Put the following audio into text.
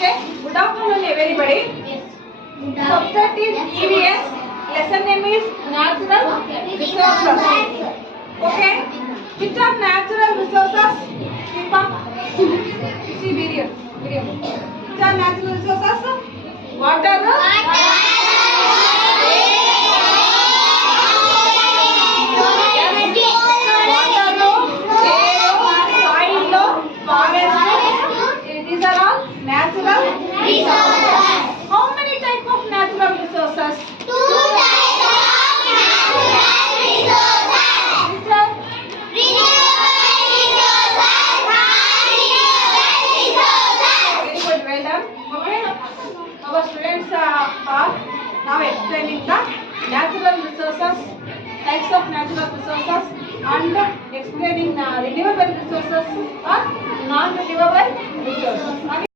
Okay. Good afternoon, everybody. Subject is EVS. Lesson name is Natural Resources. Okay. Which are natural resources? Deepa, see video. Which are natural resources? Water. These are all natural resources. How many type of natural resources? Two types of natural resources. Which are? Renewable resources and renewable resources. Very good, well done. Okay. Our students are now explaining the natural resources, types of natural resources, and explaining renewable resources or non-renewable resources.